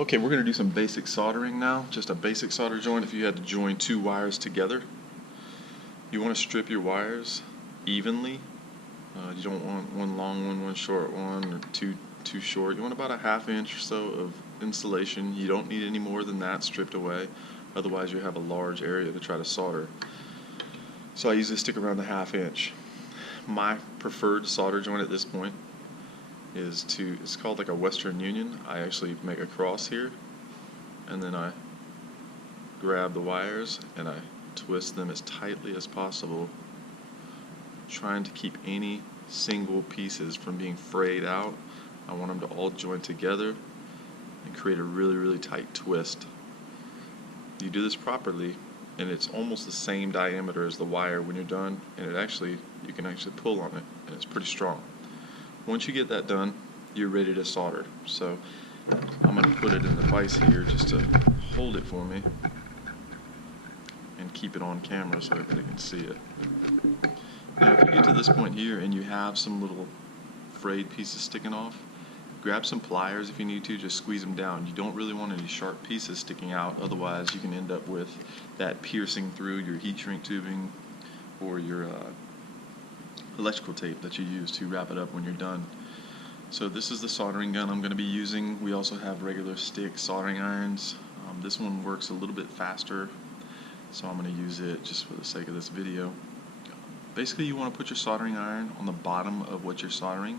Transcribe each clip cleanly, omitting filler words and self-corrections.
Okay, we're going to do some basic soldering now, just a basic solder joint. If you had to join two wires together, you want to strip your wires evenly. You don't want one long one short one, or too short. You want about a ½ inch or so of insulation. You don't need any more than that stripped away, otherwise you have a large area to try to solder. So I usually stick around the ½ inch. My preferred solder joint at this point it's called like a Western Union. I actually make a cross here, and then I grab the wires and I twist them as tightly as possible, trying to keep any single pieces from being frayed out. I want them to all join together and create a really tight twist. You do this properly and it's almost the same diameter as the wire when you're done, and you can actually pull on it and it's pretty strong. Once you get that done, you're ready to solder. So I'm going to put it in the vise here just to hold it for me and keep it on camera so everybody can see it. Now if you get to this point here and you have some little frayed pieces sticking off, grab some pliers if you need to, just squeeze them down. You don't really want any sharp pieces sticking out, otherwise you can end up with that piercing through your heat shrink tubing or your electrical tape that you use to wrap it up when you're done. So this is the soldering gun I'm going to be using. We also have regular stick soldering irons. This one works a little bit faster, so I'm going to use it just for the sake of this video. Basically, you want to put your soldering iron on the bottom of what you're soldering.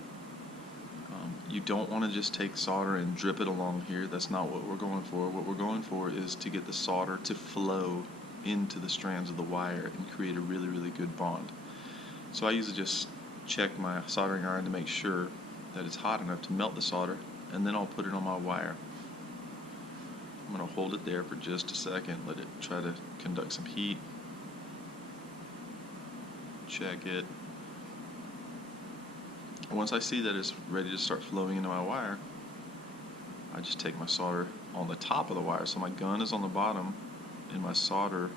You don't want to just take solder and drip it along here. That's not what we're going for. What we're going for is to get the solder to flow into the strands of the wire and create a really good bond. So I usually just check my soldering iron to make sure that it's hot enough to melt the solder, and then I'll put it on my wire. I'm going to hold it there for just a second, let it try to conduct some heat. Check it. Once I see that it's ready to start flowing into my wire, I just take my solder on the top of the wire. So my gun is on the bottom and my solder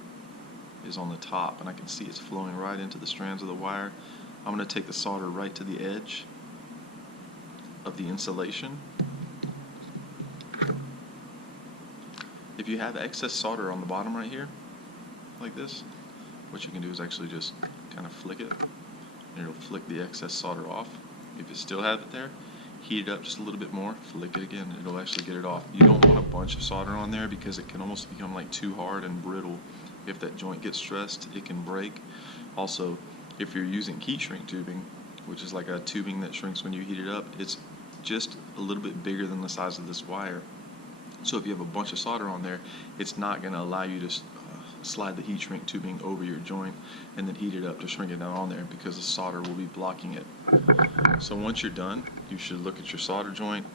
is on the top, and I can see it's flowing right into the strands of the wire. I'm going to take the solder right to the edge of the insulation. If you have excess solder on the bottom right here, like this, what you can do is actually just kind of flick it, and it'll flick the excess solder off. If you still have it there, heat it up just a little bit more, flick it again, and it'll actually get it off. You don't want a bunch of solder on there because it can almost become like too hard and brittle. If that joint gets stressed, it can break. Also, if you're using heat shrink tubing, which is like a tubing that shrinks when you heat it up, it's just a little bit bigger than the size of this wire. So if you have a bunch of solder on there, it's not going to allow you to slide the heat shrink tubing over your joint and then heat it up to shrink it down on there, because the solder will be blocking it. So once you're done, you should look at your solder joint.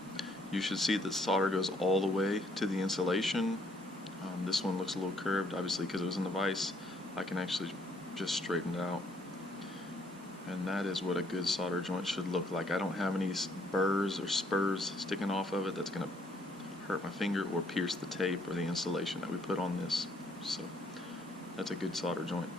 You should see that the solder goes all the way to the insulation. This one looks a little curved, obviously because it was in the vise. I can actually just straighten it out. And that is what a good solder joint should look like. I don't have any burrs or spurs sticking off of it that's going to hurt my finger or pierce the tape or the insulation that we put on this. So that's a good solder joint.